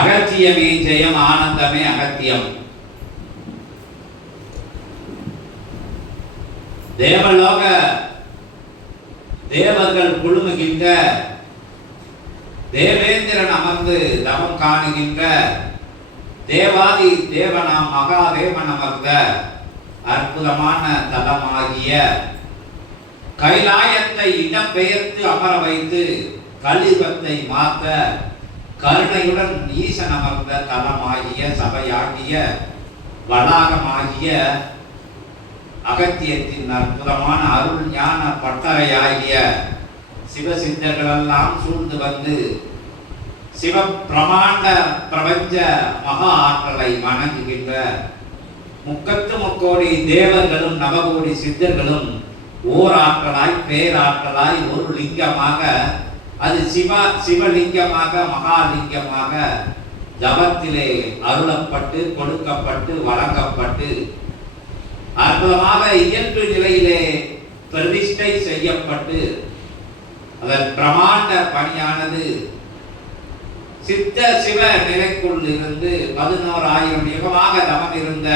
அகத்தியமே ஜெயம் ஆனந்தமே அகத்தியம். தேவலோக தேவர்கள் குழுமுகின்ற தேவேந்திரன் அமர்ந்து தவம் காணுகின்ற தேவாதி தேவனாம் மகாதேவன் அமர்ந்த அற்புதமான தலமாகிய கைலாயத்தை இடம்பெயர்த்து அமர வைத்து கலிபத்தை மாற்ற கருணையுடன் ஈசன் அமர்ந்த தலமாகிய சபையாகிய வளாகமாகிய அகத்தியத்தின் அற்புதமான அருள் ஞான பட்டறையாகிய சிவசித்தர்களெல்லாம் சூழ்ந்து வந்து சிவ பிரமாண்ட பிரபஞ்ச மகா ஆற்றலை வணங்குகின்ற முக்கத்து முக்கோடி தேவர்களும் நவகோடி சித்தர்களும் ஓர் ஆற்றலாய் பேராற்றலாய் ஒரு லிங்கமாக அது சிவ சிவலிங்கமாக மகாலிங்கமாக ஜபத்திலே அருளப்பட்டு கொடுக்கப்பட்டு வழங்கப்பட்டு அற்புதமாக இயல்பு நிலையிலே பிரதிஷ்டை செய்யப்பட்டு அதன் பிரமாண்ட பணியானது சித்த சிவ நிலைக்குள் இருந்து பதினோராயிரம் யுகமாக தவம் இருந்த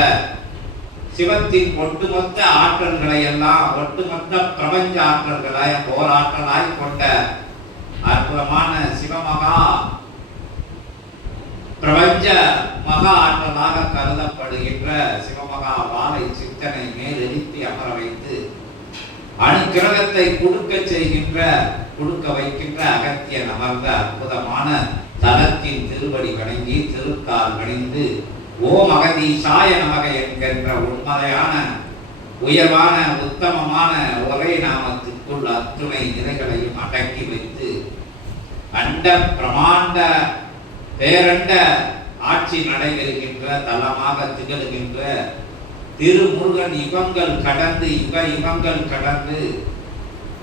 சிவத்தின் ஒட்டுமொத்த ஆற்றல்களை எல்லாம் ஒட்டுமொத்த பிரபஞ்ச ஆற்றல்களாய் போராற்றலாய் கொண்ட அற்புதமான சிவமகா பிரபஞ்ச மகா ஆற்றலாக கருதப்படுகின்ற சிவமகா வாழை சித்தனை மேலெழுத்தி அமர வைத்து அணுக்கிரகத்தை கொடுக்க செய்கின்ற கொடுக்க வைக்கின்ற அகத்தியன் அமர்ந்த அற்புதமான தலத்தின் திருவடி வணங்கி திருக்கால் வணிந்து ஓம் அகதீசாய நமக என்கின்ற உண்மையான உயர்வான உத்தமமான ஒரே நாமத்திற்குள் அத்துணை நிலைகளையும் அடக்கி வைத்து அண்ட பிரமாண்ட பேரண்ட ஆட்சி நடைபெறுகின்ற தலமாக திகழ்கின்ற திருமுருகன் யுகங்கள் கடந்து யுக யுகங்கள் கடந்து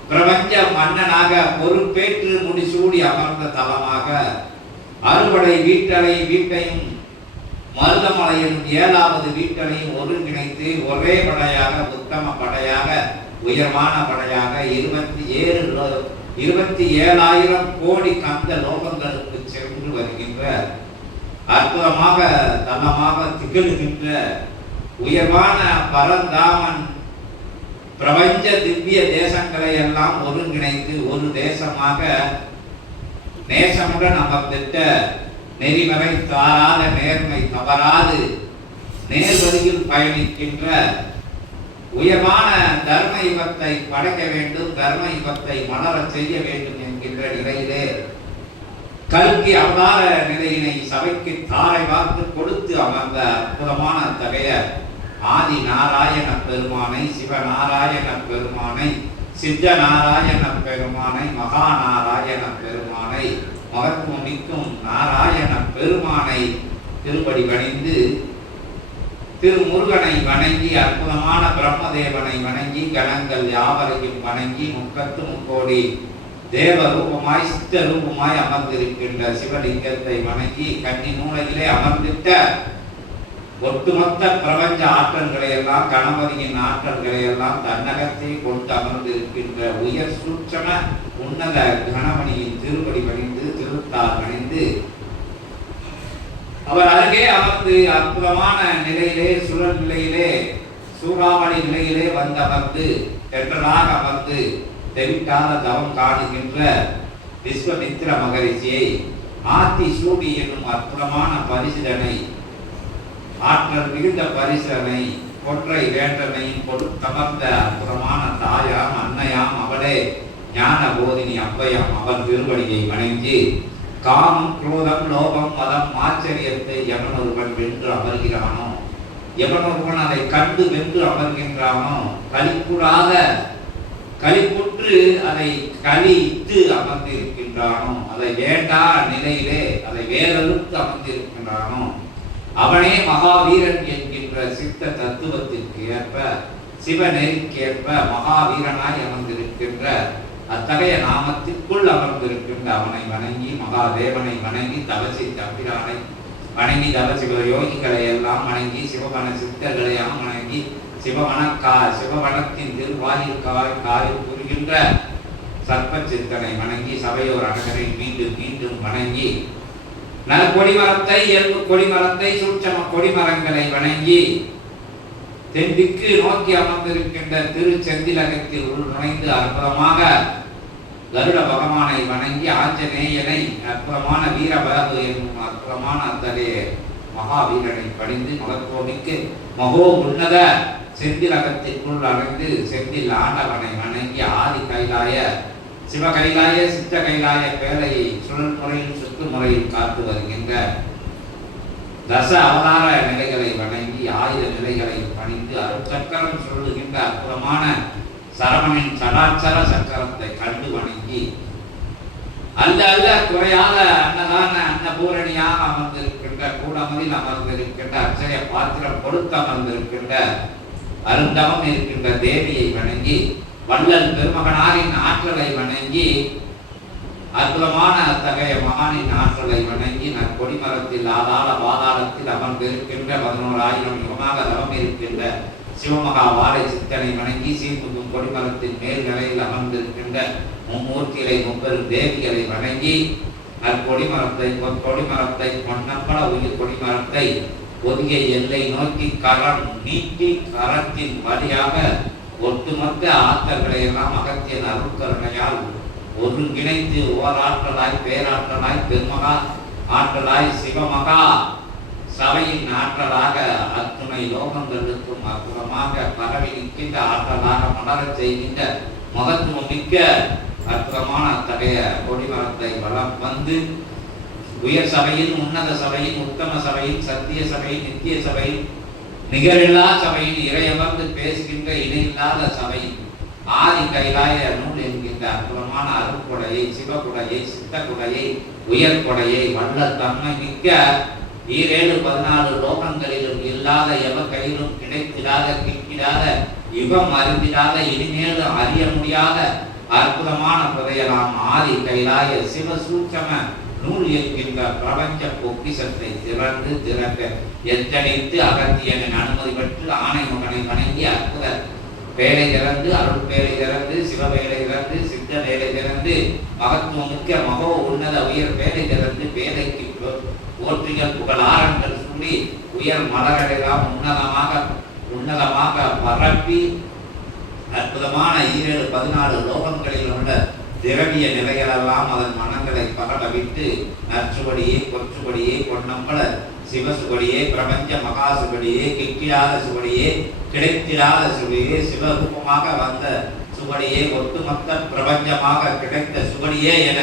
பிரபஞ்ச மன்னனாக பொறுப்பேற்று முடிசூடி அமர்ந்த தலமாக அறுபடை வீட்டலை வீட்டையும் மருதமலையின் ஏழாவது வீட்டலையும் ஒருங்கிணைத்து ஒரே படையாக உத்தம படையாக உயர்வான படையாக இருபத்தி ஏழு இருபத்தி ஏழாயிரம் கோடி கந்த லோகங்களுக்கு சென்று வருகின்ற அற்புதமாக தனமாக திகழ்கின்ற உயர்வான பரந்தாமன் பிரபஞ்ச திவ்ய தேசங்களை எல்லாம் ஒருங்கிணைத்து ஒரு தேசமாக நேசமுடன் அமர்ந்திட்ட நெறிமறை தாராத நேர்மை தவறாது நேர்வழியில் பயணிக்கின்ற உயர்வான தர்ம யுகத்தை படைக்க வேண்டும் தர்ம யுகத்தை மலரச் செய்ய வேண்டும் என்கின்ற நிலையிலே கல்கி அவதார நிலையினை சபைக்கு தாரை பார்த்து கொடுத்து அமர்ந்த அற்புதமான அத்தகைய ஆதி நாராயண பெருமானை சிவநாராயண பெருமானை சித்த நாராயண பெருமானை மகா நாராயண பெருமானை மகத்துவம் மிக்கும் நாராயண பெருமானை திருப்படி திரு திருமுருகனை வணங்கி அற்புதமான பிரம்மதேவனை வணங்கி கணங்கள் யாவரையும் வணங்கி முக்கத்து முக்கோடி தேவ ரூபமாய் சித்த ரூபமாய் அமர்ந்திருக்கின்ற சிவலிங்கத்தை வணங்கி கன்னி மூலையிலே அமர்ந்திட்ட ஒட்டுமொத்த பிரபஞ்ச ஆற்றல்களை எல்லாம் கணபதியின் ஆற்றல்களை எல்லாம் தன்னகத்தை கொண்டு அமர்ந்திருக்கின்ற உயர் சூட்சம உன்னத கணபதியின் திருப்படி பணிந்து திருத்தார் பணிந்து அவர் அருகே அமர்ந்து அற்புதமான நிலையிலே சுழல் நிலையிலே சூறாவளி நிலையிலே வந்து அமர்ந்து தென்றலாக அமர்ந்து தெவிட்டாத தவம் காணுகின்ற விஸ்வமித்ர மகரிஷியை ஆத்தி சூடி என்னும் அற்புதமான பரிசுதனை ஆற்றல் மிகுந்த பரிசனை கொற்றை வேற்றனையும் கொடுத்தமர்ந்த அற்புதமான தாயாம் அன்னையாம் அவளே ஞான போதினி அவ்வையாம் அவன் திருவடியை வணங்கி காமம் குரோதம் லோபம் மதம் ஆச்சரியத்தை எவன் ஒருவன் வென்று அமர்கிறானோ? எவன் ஒருவன் அதை கண்டு வென்று அமர்கின்றானோ? களிப்புறாத களிப்புற்று அதை கழித்து அமர்ந்திருக்கின்றானோ? அதை வேண்டா நிலையிலே அதை வேறறுத்து அமர்ந்திருக்கின்றானோ? அவனே மகாவீரன் என்கின்ற சித்த தத்துவத்திற்கு ஏற்ப சிவநெறிக்கேற்ப மகாவீரனாய் அமர்ந்திருக்கின்ற அத்தகைய நாமத்திற்குள் அமர்ந்திருக்கின்ற அவனை வணங்கி மகாதேவனை வணங்கி தவசி தம்பிரானை வணங்கி தவசிவ யோகிகளை எல்லாம் வணங்கி சிவவன சித்தர்களையும் வணங்கி சிவவனக்கா கா சிவவனத்தின் திருவாயில் காய் காயில் புரிகின்ற சர்ப்ப சித்தனை வணங்கி சபையோர் அழகரை மீண்டும் மீண்டும் வணங்கி நல் கொடிமரத்தை இயல்பு கொடிமரத்தை சூட்சம கொடிமரங்களை வணங்கி தென் திக்கு நோக்கி அமர்ந்திருக்கின்ற திருச்செந்திலகத்தில் உள் நுழைந்து அற்புதமாக கருட பகவானை வணங்கி ஆஞ்சநேயனை அற்புதமான வீரபரது என்னும் அற்புதமான அத்தகைய மகாவீரனை பணிந்து மகத்தோமிக்கு மகோ உன்னத செந்திலகத்திற்குள் அடைந்து செந்தில் ஆண்டவனை வணங்கி ஆதி கைலாய சிவ கைலாய சித்த கைலாய பேரையை சுழல் முறையில் சுத்து முறையில் காத்து வருகின்ற தச அவதார நிலைகளை வணங்கி ஆயுத நிலைகளை பணிந்து அருட்சக்கரம் சொல்லுகின்ற அற்புதமான சரவணின் சடாச்சர சக்கரத்தை கண்டு வணங்கி அல்ல அல்ல குறையாத அன்னதான அன்னபூரணியாக அமர்ந்திருக்கின்ற கூடமதில் அமர்ந்திருக்கின்ற அச்சய பாத்திரம் கொடுத்து அமர்ந்திருக்கின்ற அருந்தவம் இருக்கின்ற தேவியை வணங்கி வள்ளல் பெருமகனாரின் ஆற்றலை வணங்கி அற்புதமான அத்தகைய மகானின் ஆற்றலை வணங்கி நற்கொடிமரத்தில் ஆதார பாதாளத்தில் அமர்ந்திருக்கின்ற பதினோராயிரம் யுகமாக தவம் இருக்கின்ற சிவமகா வாழை சித்தனை வணங்கி சீர்புக்கும் கொடிமரத்தின் மேல் நிலையில் அமர்ந்திருக்கின்ற மும்மூர்த்திகளை முப்பெரும் தேவிகளை வணங்கி நற்கொடிமரத்தை கொடிமரத்தை பொன்னப்பட உயிர் கொடிமரத்தை ஒதுங்கிய எல்லை நோக்கி கரம் நீட்டி கரத்தின் வழியாக ஒட்டுமொத்த ஆற்றல்களை எல்லாம் அகத்திய அருட்கருணையால் ஒருங்கிணைத்து ஓராற்றலாய் பேராற்றலாய் பெருமகா ஆற்றலாய் சிவமகா சபையின் ஆற்றலாக அத்துணை லோகங்களுக்கும் அற்புதமாக பரவி நிற்கின்ற ஆற்றலாக மலரச் செய்கின்ற மகத்துவம் மிக்க அற்புதமான அத்தகைய கொடிமரத்தை வளம் வந்து உயர் சபையின் உன்னத சபையின் உத்தம சபையின் சத்திய சபையின் நித்திய சபையின் நிகரில்லா சபையின் இறையமர்ந்து பேசுகின்ற இணையில்லாத சபையின் ஆதி கைலாய நூல் என்கின்ற அற்புதமான அருட்கொடையை சிவகுடையை சித்தகுடையை உயர்கொடையை வள்ளல் தன்மை மிக்க ஈரேழு பதினாலு லோகங்களிலும் இல்லாத எவ கையிலும் கிடைத்திடாத கிட்டிடாத யுகம் அறிந்திடாத இனிமேலும் அறிய முடியாத அற்புதமான புதையலாம் ஆதி கைலாய சிவ சூட்சம நூல் என்கின்ற பிரபஞ்ச பொக்கிசத்தை திறந்து திறக்க எத்தனைத்து அகத்தியனின் அனுமதி பெற்று ஆணை மகனை வணங்கி அற்புத வேலை திறந்து அருள் வேலை திறந்து சிவ வேலை திறந்து சித்த வேலை திறந்து மகத்துவமிக்க மகோ உன்னத உயர் வேலை திறந்து வேலைக்கு போ- போற்றிகள் புகழாரங்கள் சொல்லி உயர் மலரடைலாம் உன்னதமாக உன்னதமாக பரப்பி அற்புதமான ஈரேழு பதினாலு லோகங்களில் உள்ள திரவிய நிலைகளெல்லாம் அதன் மனங்களை பரவ விட்டு நச்சுபடியே கொச்சுபடியே பொன்னம்பல சிவசுவடியே பிரபஞ்ச மகா சுவடியே கிட்டிடாத சுவடியே கிடைத்திடாத சுபடியே சிவரூபமாக வந்த சுவடியே ஒட்டுமொத்த பிரபஞ்சமாக கிடைத்த சுவடியே என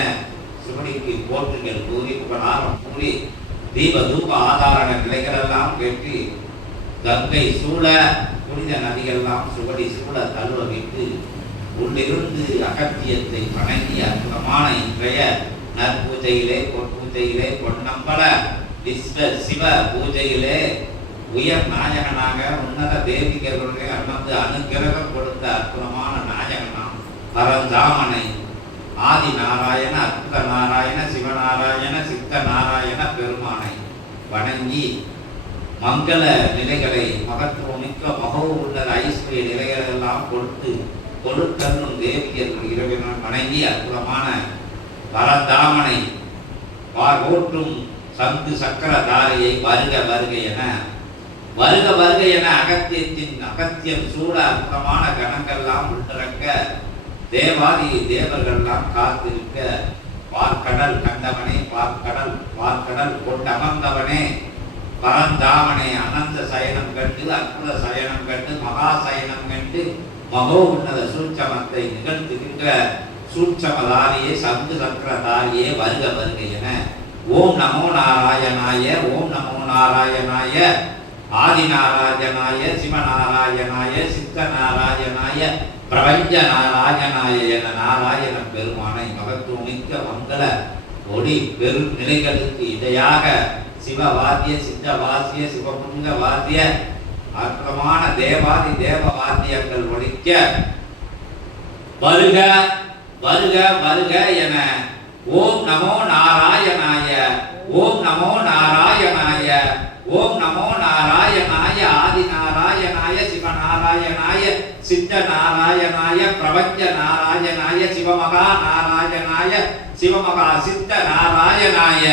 சுவடிக்கு போற்றுங்கள் கூறி புகழாரம் கூறி தீப தூப ஆதாரண நிலைகளெல்லாம் வெற்றி கங்கை சூழ புனித நதிகளெல்லாம் சுவடி சூழ தழுவ விட்டு உள்ளிருந்து அகத்தியத்தை வணங்கி அற்புதமான இன்றைய நற்பூஜையிலே பொற்பூஜையிலே பொன்னம்பல விஸ்வ சிவ பூஜையிலே உயர் நாயகனாக உன்னத தேவிகர்களுடைய அமர்ந்து அனுகிரகம் கொடுத்த அற்புதமான நாயகனாம் பரந்தாமனை. ஆதி நாராயண அற்புத நாராயண சிவநாராயண சித்த நாராயண பெருமானை வணங்கி மங்கள நிலைகளை மகத்துவமிக்க மகவு உள்ள ஐஸ்வர்ய நிலைகளெல்லாம் கொடுத்து கொடுத்தருளும் தேவியர்கள் இரவினால் வணங்கி அற்புதமான பரந்தாமனை ஓட்டும் சங்கு சக்கர தாரையை வருக வருக என. வருக வருக என அகத்தியத்தின் அகத்தியம் சூழ அற்புதமான கணங்கள்லாம் உள்ளிறக்க தேவாதி தேவர்கள்லாம் காத்திருக்க. பார்க்கடல் கண்டவனே பார்க்கடல் பார்க்கடல் கொண்டு அமர்ந்தவனே. பரந்தாமனே அனந்த சயனம் கண்டு அற்புத சயனம் கண்டு மகா சயனம் கண்டு மகோ உன்னத சூட்சமத்தை நிகழ்த்துகின்ற சூட்சமதாரியே சங்கு சக்கரதாரியே வருக வருக என. ஓம் நமோ நாராயணாய ஓம் நமோ நாராயணாய ஆதிநாராயணாய சிவநாராயணாய சித்த நாராயணாய பிரபஞ்ச நாராயணாய என நாராயண பெருமானை மகத்துவமிக்க மங்கள ஒளி பெரும் நிலைகளுக்கு இடையாக சிவவாத்திய சித்த வாத்திய சிவபுங்க வாத்திய அற்புதமான தேவாதி தேவ வாத்தியங்கள் ஒழிக்க வருக வருக வருக என ஓம் நமோ நாராயணாய ஓம் நமோ நாராயணாய ஓம் நமோ நாராயணாய ஆதி நாராயணாய சிவநாராயணாய சித்த நாராயணாய பிரபஞ்ச நாராயணாய சிவமகா நாராயணாய சிவமகா சித்த நாராயணாய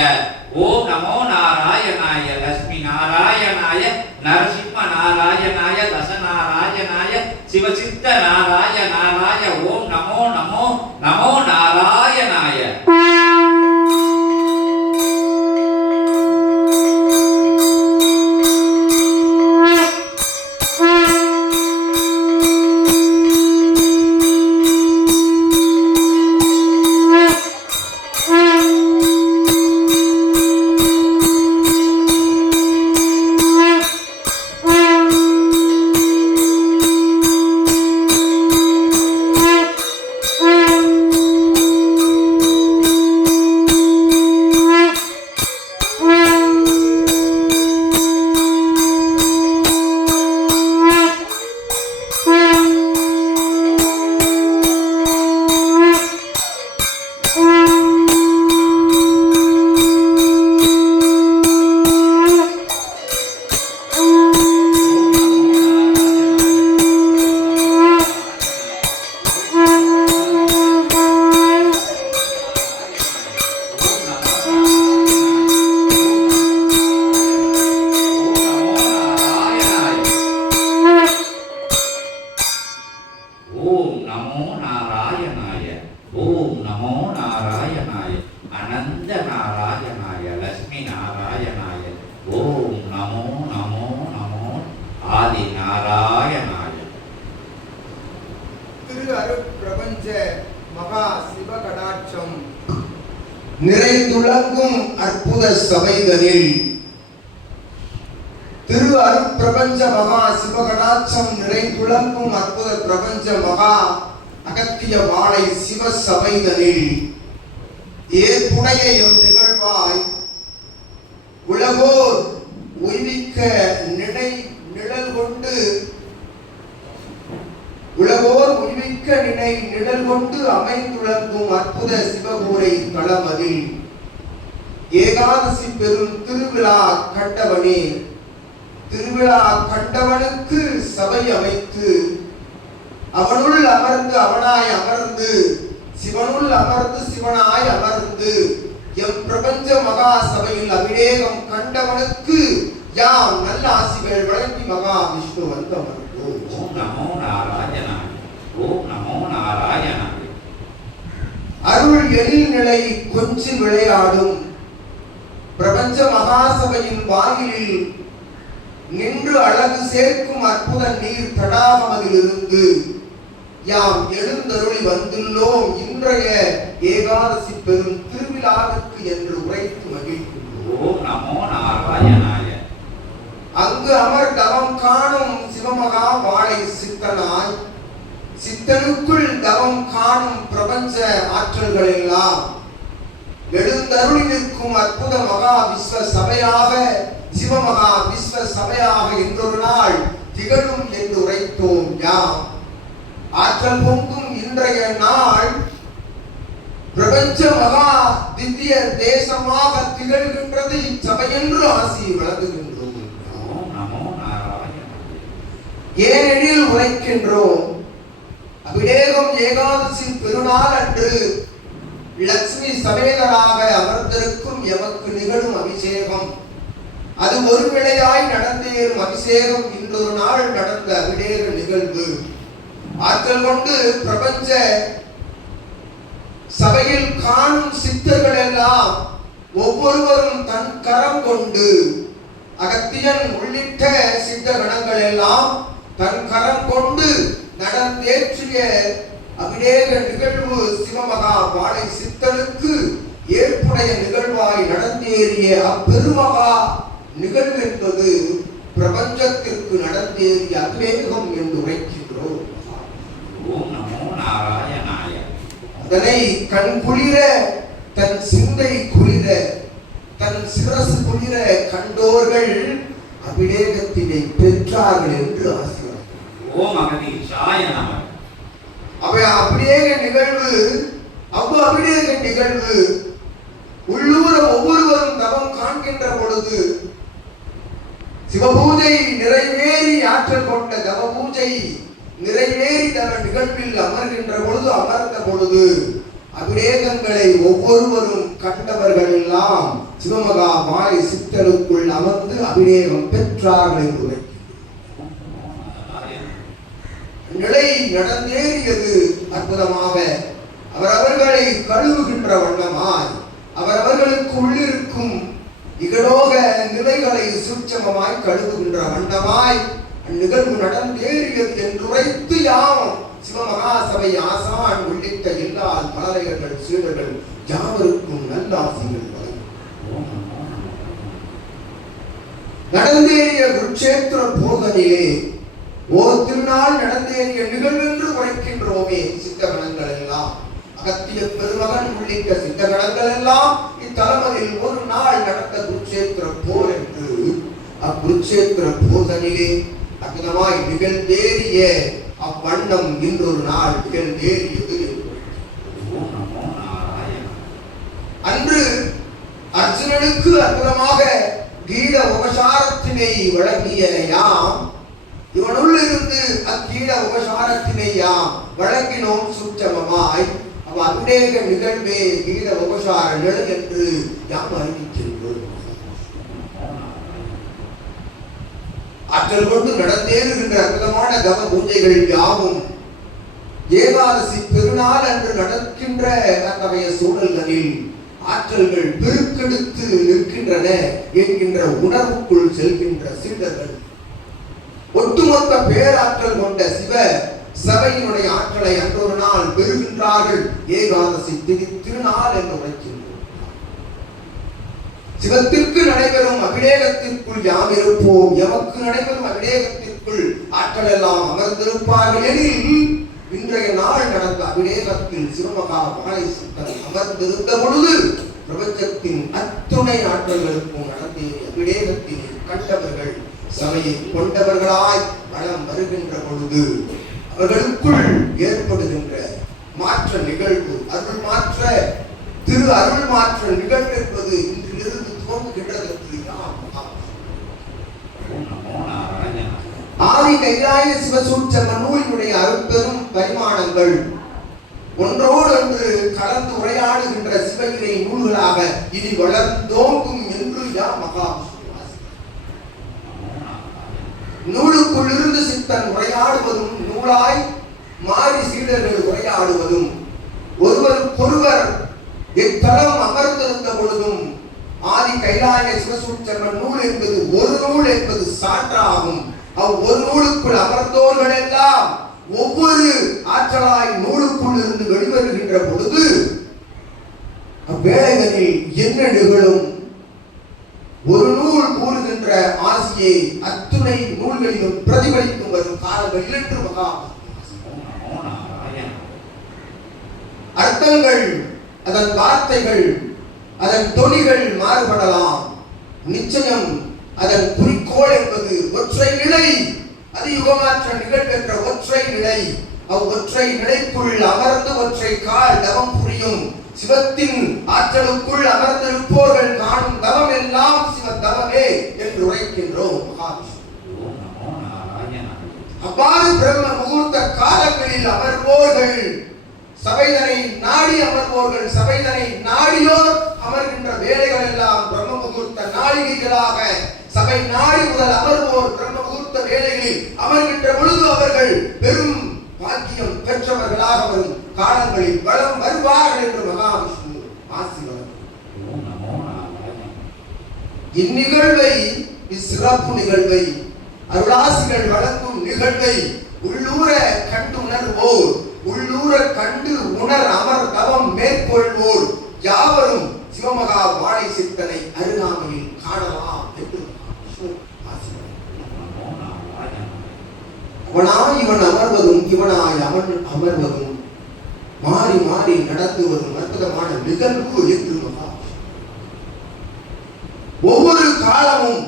ஓம் நமோ நாராயணாய லட்சுமி நாராயணாய நரசிம்ம நாராயணாய தச நாராயணாய சிவசித்த நாராயணாய ஓம் நமோ நமோ நமோ நாராயண பிரபஞ்ச மகா அகத்திய வாழை சிவ சபைதனில் ஏற்புடைய எம் நிகழ்வாய்? உலகோர் உய்விக்க நினை நிழல் கொண்டு உலகோர் உய்விக்க நினை நிழல் கொண்டு அமைந்துழங்கும் அற்புத சிவகூரை களமதில் ஏகாதசி பெரும் திருவிழா கண்டவனே திருவிழா கண்டவனுக்கு சபை அமைத்து அவனுள் அமர்ந்து அவனாய் அமர்ந்து சிவனுள் அமர்ந்து சிவனாய் அமர்ந்து எம் பிரபஞ்ச மகா சபையில் அபிஷேகம் கண்டவனுக்கு யாம் நல்ல ஆசிகள் வழங்கி மகா விஷ்ணு வந்தமர்ந்தோம் ஓம் நமோ நாராயணாய ஓம் நமோ நாராயணாய அருள் எழில் நிலை கொஞ்சி விளையாடும் பிரபஞ்ச மகாசபையின் வாயிலில் நின்று அழகு சேர்க்கும் அற்புத நீர் தடாகமதிலிருந்து யாம் எழுந்தருளி வந்துள்ளோம் இன்றைய ஏகாதசி பெரும் திருவிழாவிற்கு என்று உரைத்து மகிழ்கின்றோம். அங்கு அமர் தவம் காணும் சிவமகா வாழை சித்தனாய். சித்தனுக்குள் தவம் காணும் பிரபஞ்ச ஆற்றல்கள் எல்லாம் எழுந்தருளி நிற்கும் அற்புத மகா விஸ்வ சபையாக சிவமகா விஸ்வ சபையாக என்றொரு நாள் திகழும் என்று உரைத்தோம் யாம். ஆற்றல் பொங்கும் இன்றைய நாள் பிரபஞ்ச மகா திவ்ய தேசமாக திகழ்கின்றது. இச்சபையென்று ஆசி வழங்குகின்றோம். ஓம் நமோ நாராயணாய ஏனெனில் உரைக்கின்றோம். அபிஷேகம் ஏகாதசி பெருநாள் அன்று லட்சுமி சமேதராக அமர்ந்திருக்கும் எமக்கு நிகழும் அபிஷேகம். அது ஒரு விளையாய் நடந்தேறும் அபிஷேகம். இன்றொரு நாள் நடந்த அபிஷேக நிகழ்வு. ஆற்றல் கொண்டு பிரபஞ்ச சபையில் காணும் சித்தர்கள் எல்லாம் ஒவ்வொருவரும் தன் கரம் கொண்டு அகத்தியன் உள்ளிட்ட சித்த கணங்கள் எல்லாம் தன் கரம் கொண்டு நடந்தேற்றிய அபிநேக நிகழ்வு சிவமகா வாழை சித்தனுக்கு ஏற்புடைய நிகழ்வாய் நடந்தேறிய அப்பெருமகா நிகழ்வு என்பது பிரபஞ்சத்திற்கு நடந்தேறிய அபிவேகம் என்று உரைக்கின்றோம் அதனை கண் குளிர தன் சிந்தை குளிர தன் சிரசு குளிர கண்டோர்கள் அபிஷேகத்தினை பெற்றார்கள் என்று ஆசிரியர். ஓம் அகதீஷாய நம. அவை அபிஷேக நிகழ்வு அவ்வ அபிஷேக நிகழ்வு. உள்ளூர ஒவ்வொருவரும் தவம் காண்கின்ற பொழுது சிவபூஜை நிறைவேறி ஆற்றல் கொண்ட தவ பூஜை நிறைவேறி தவ நிகழ்வில் அமர்கின்ற பொழுது அமர்ந்த பொழுது அபிரேகங்களை ஒவ்வொருவரும் கண்டவர்கள் எல்லாம் சிவமகா மாலை சித்தருக்குள் அமர்ந்து அபிநேகம் பெற்றார்கள் என்று நிலை நடந்தேறியது அற்புதமாக. அவரவர்களை கழுவுகின்ற வண்ணமாய் அவரவர்களுக்கு உள்ளிருக்கும் இகலோக நிலைகளை சூட்சமமாய் கழுவுகின்ற வண்ணமாய் அந்நிகழ்வு நடந்தேறியது என்றுரைத்து யாவும் சிவமகாசபை ஆசான் உள்ளிட்ட எல்லா மலரையர்கள் சீடர்கள் யாவருக்கும் நல்லாசிகள் வழங்கும். நடந்தேறிய குருட்சேத்திர போதனிலே ஓர் திருநாள் நடந்தேறிய நிகழ்வென்று உரைக்கின்றோமே சித்தகணங்கள் எல்லாம் அகத்திய பெருமகன் உள்ளிட்ட சித்தகணங்கள் எல்லாம் இத்தலமதில் ஒரு நாள் நடந்த குருட்சேத்திர போர் என்று அக்குருட்சேத்திர போதனிலே அகலமாய் நிகழ்ந்தேறிய அவ்வண்ணம் இன்றொரு நாள் நிகழ்ந்தேறியது. அன்று அர்ஜுனனுக்கு அற்புதமாக கீத உபசாரத்தினை வழங்கிய யாம் இவனுள் இருந்து அக்கீட உபசாரத்தினை யாம் வழங்கினோம் சுற்றமமாய். அவ அநேக நிகழ்வே கீத உபசார நிலை என்று யாம் அறிவிக்கின்றோம் ஆற்றல் கொண்டு நடந்தேறுகின்ற அற்புதமான தவ பூஜைகள் யாவும் ஏகாதசி பெருநாள் அன்று நடக்கின்ற அத்தகைய சூழல்களில் ஆற்றல்கள் பெருக்கெடுத்து நிற்கின்றன என்கின்ற உணர்வுக்குள் செல்கின்ற சீடர்கள் ஒட்டுமொத்த பேராற்றல் கொண்ட சிவ சபையினுடைய ஆற்றலை அன்றொரு நாள் பெறுகின்றார்கள். ஏகாதசி திரு திருநாள் என்று உரைக்கிறார் சிவத்திற்கு நடைபெறும் அபிஷேகத்திற்குள் யாம் இருப்போம். எமக்கு நடைபெறும் அபிஷேகத்திற்குள் ஆற்றல் எல்லாம் அமர்ந்திருப்பார்கள் எனில் இன்றைய நாள் நடந்த அபிஷேகத்தில் சிவமகா மாலை சித்தன் அமர்ந்திருந்த பொழுது பிரபஞ்சத்தின் அத்துணை ஆற்றல்களுக்கும் நடத்திய அபிஷேகத்தில் கண்டவர்கள் சபையை கொண்டவர்களாய் வளம் வருகின்ற பொழுது அவர்களுக்குள் ஏற்படுகின்ற மாற்ற நிகழ்வு அருள் மாற்ற திரு அருள் மாற்ற நிகழ்வு என்பது இந்த யாம் ஆதி கைலாய சிவசூட்சம நூலினுடைய அருட்பெரும் பரிமாணங்கள். ஒன்றோடு ஒன்று கலந்து உரையாடுகின்ற சிவகிரை நூல்களாக இனி வளர்ந்தோங்கும் என்று யா மகா நூலுக்குள் இருந்து சித்தன் உரையாடுவதும் நூலாய் மாறி சீடர்கள் உரையாடுவதும் ஒருவருக்கொருவர் இத்தலம் அமர்ந்திருந்த பொழுதும் ஆதி கைலாய சிவசூட்சம நூல் என்பது ஒரு நூல் என்பது சான்றாகும். அவ் ஒரு நூலுக்குள் அமர்ந்தோர்கள் எல்லாம் ஒவ்வொரு ஆற்றலாய் நூலுக்குள் இருந்து வெளிவருகின்ற பொழுது அவ்வேளைகளில் என்ன நிகழும்? ஒரு நூல் கூறுகின்ற ஆசியை அத்துணை நூல்களிலும் பிரதிபலிக்கும் வரும் காலங்கள் என்று மகா அர்த்தங்கள் அதன் வார்த்தைகள் அதன் தொனிகள் மாறுபடலாம். நிச்சயம் அதன் குறிக்கோள் என்பது ஒற்றை நிலை. அது யுகமாற்ற நிகழ்கின்ற ஒற்றை நிலை. அவ் ஒற்றை நிலைக்குள் அமர்ந்து ஒற்றை கால் தவம் புரியும். சிவத்தின் ஆற்றலுக்குள் அமர்ந்திருப்போர்கள் காணும் தவம் எல்லாம் சிவ தவமே என்று உரைக்கின்றோம் அவ்வாறு பிரம்ம முகூர்த்த காலங்களில் அமர்வோர்கள் சபைதனை நாடி அமர்வோர்கள் சபைதனை நாடியோர் அமர்கின்ற வேலைகள் எல்லாம் பிரம்ம முகூர்த்த நாளிகைகளாக சபை நாடி முதல் அமர்வோர் பிரம்ம முகூர்த்த வேலைகளில் அமர்கின்ற பொழுது அவர்கள் பெரும் பாக்கியம் பெற்றவர்களாக வரும். காலங்களில் வளம் வருவார்கள் என்று மகாவிஷ்ணு ஆசி இந்நிகழ்வை இச்சிறப்பு நிகழ்வை அருளாசிகள் வழங்கும் நிகழ்வை உள்ளூர கண்டுணர்வோர் உள்ளூர கண்டு உணர் அமர் தவம் மேற்கொள்வோர் யாவரும் சிவமகா வாழை சித்தனை அருகாமையில் காணலாம் என்று இவன் அமர்வதும் இவனாய் அவன் அமர்வதும் மாறி மாறி நடந்து வரும் அற்புதமான நிகழ்வு என்று மகா ஒவ்வொரு காலமும்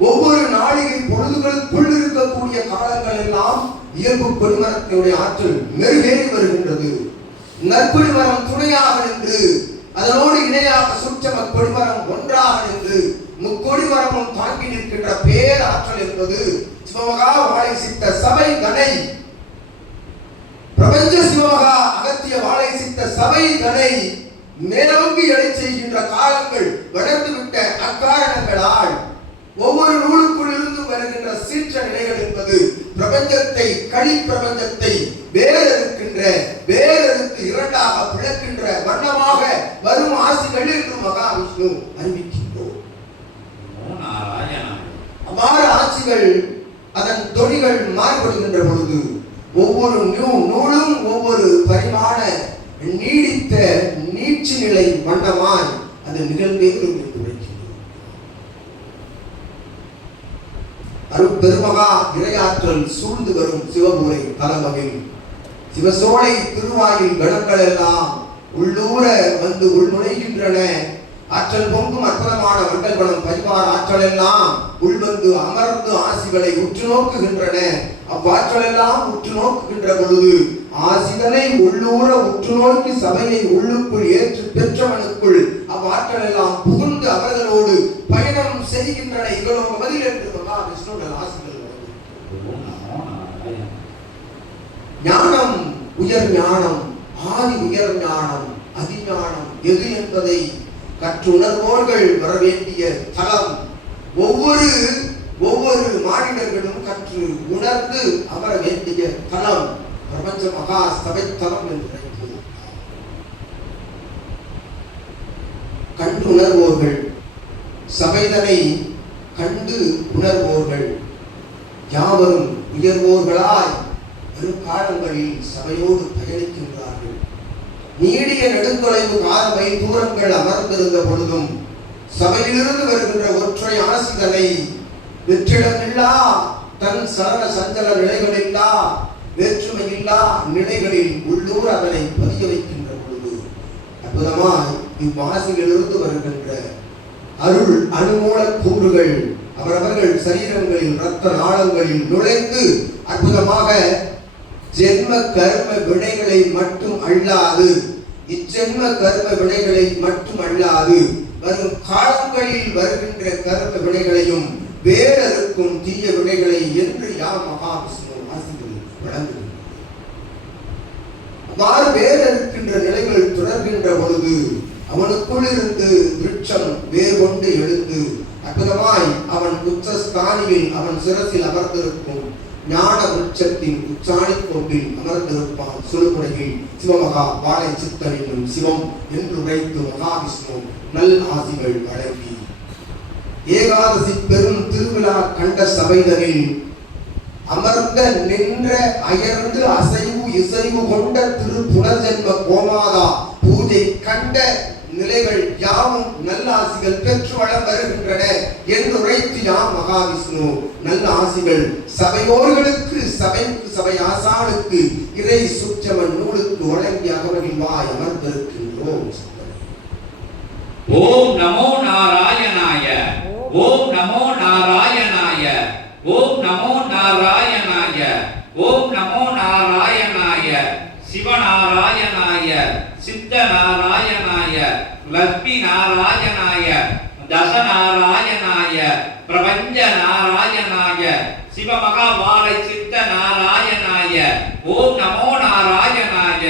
ஒவ்வொரு நாளிகை பொழுதுகளுக்குள் இருக்கக்கூடிய காலங்கள் எல்லாம் இயல்பு பெருமரத்தினுடைய ஆற்றல் மெருகேறி வருகின்றது. நற்பெருமரம் துணையாக நின்று அதனோடு இணையாக சுற்றம கொடிமரம் ஒன்றாக நின்று முக்கொடிமரமும் தாங்கி நிற்கின்ற பேராற்றல் என்பது சிவமகா வாழை சித்த சபை கணை. பிரபஞ்ச சிவமகா அகத்திய வாழை சித்த சபை கணை. மேலோங்கி எடை செய்கின்ற காலங்கள் வளர்ந்துவிட்ட அக்காரணங்களால் ஒவ்வொரு நூலுக்குள் இருந்து வருகின்ற சீற்ற நிலைகள் என்பது பிரபஞ்சத்தை களி பிரபஞ்சத்தை வேறறுக்கின்ற வேறறுத்து இரண்டாக பிளக்கின்ற வண்ணமாக வரும் ஆசிகள் என்று மகாவிஷ்ணு அறிவிக்கின்றோம். அவ்வாறு ஆட்சிகள் அதன் தொனிகள் மாறுபடுகின்ற பொழுது ஒவ்வொரு நூலும் ஒவ்வொரு பரிமாண நீடித்த நீட்சி நிலை வண்ணமாய் அது நிகழ்ந்தேறும் என்று உரைக்கின்றோம் இறையாற்றல் சூழ்ந்து வரும் சிவபுரை தலமகில் சிவசோலை திருவாயில் கணங்கள் எல்லாம் உள்ளூர வந்து உள்நுழைகின்றன. ஆற்றல் பொங்கும் அற்புதமான மண்டல் குணம் பரிவார ஆற்றல் எல்லாம் உள்வந்து அமர்ந்து ஆசிகளை உற்று நோக்குகின்றன. அவ்வாற்றல் எல்லாம் உற்று நோக்குகின்ற பொழுது ஆசிதனை உள்ளூர உற்று நோக்கி சபையை உள்ளுக்குள் ஏற்று பெற்றவனுக்குள் அவ்வாற்றல் எல்லாம் புகுந்து அவர்களோடு பயணம் செய்கின்றன. இவளோக பதில் என்று மகாவிஷ்ணுடன் ஆசிகள் வழங்குகின்றன. ஓம் நமோ நாராயண ஞானம் உயர் ஞானம் ஆதி உயர் ஞானம் அதிஞானம் எது என்பதை கற்றுணர்வோர்கள் வர வேண்டிய தலம். ஒவ்வொரு ஒவ்வொரு மாநிலர்களும் கற்று உணர்ந்து அமர வேண்டிய தலம். பிரபஞ்ச மகா சபை தலம் என்று கண்டுணர்வோர்கள் சபைதனை கண்டு உணர்வோர்கள் யாவரும் உயர்வோர்களாய் வரும் காலங்களில் சபையோடு பயணிக்கின்றார்கள். நீடிய நெடுந்தொலைவு காலமை தூரங்கள் அமர்ந்திருந்த பொழுதும் சபையிலிருந்து வருகின்ற ஒற்றை ஆசிதனை வெற்றிடமில்லா தன் சரண சஞ்சல நிலைகளில்லா வேற்றுமையில்லா நிலைகளில் உள்ளூர் அதனை பதிய வைக்கின்ற பொழுது அற்புதமாய் இவ்வாசியிலிருந்து வருகின்ற அருள் அணுமூல கூறுகள் அவரவர்கள் சரீரங்களில் இரத்த நாளங்களில் நுழைந்து அற்புதமாக ஜென்ம கர்ம வினைகளை மட்டும் அல்லாது இச்சென்ம கர்ம வினைகளை மட்டும் அல்லாது வரும் காலங்களில் வருகின்ற கர்ம வினைகளையும் வேறருக்கும் தீய வினைகளை என்று யார் மகாவிஷ்ணு ஆசிரியர் வழங்குகிறார். அவ்வாறு வேறு நிலைகள் தொடர்கின்ற பொழுது அவனுக்குள் இருந்து விருட்சம் வேர் எழுந்து அற்புதமாய் அவன் உச்சஸ்தானியில் அவன் சிரசில் அமர்ந்திருக்கும் ஞான உச்சத்தின் உச்சாணி கொம்பில் அமர்ந்திருப்பான் சுழுமுறையில் சிவமகா வாழை சித்தன் சிவம் என்று உரைத்து மகாவிஷ்ணு நல் ஆசிகள் வழங்கி. ஏகாதசி பெரும் திருவிழா கண்ட சபைதனில் அமர்ந்த நின்ற அயர்ந்து அசைவு இசைவு கொண்ட திரு புனர்ஜென்ம கோமாதா பூஜை கண்ட நிலைகள் யாவும் நல்ல ஆசிகள் பெற்று வளம் வருகின்றன என்று உரைத்து யாம் மகாவிஷ்ணு. நல்ல ஆசிகள் சபையோர்களுக்கு சபை சபை ஆசானுக்கு இறை சுற்றமன் நூலுக்கு வழங்கி அகவனில் வாய் அமர்ந்திருக்கின்றோம். ஓம் நமோ நாராயணாய ஓம் நமோ நாராயணாய ஓம் நமோ நாராயணாய ஓம் நமோ நாராயணாய சிவநாராயணாய சித்த நாராயணாய லக்ஷ்மி நாராயணாய தசநாராயணாய பிரபஞ்ச நாராயணாய சிவ வாழை சித்த நாராயணாய ஓம் நமோ நாராயணாய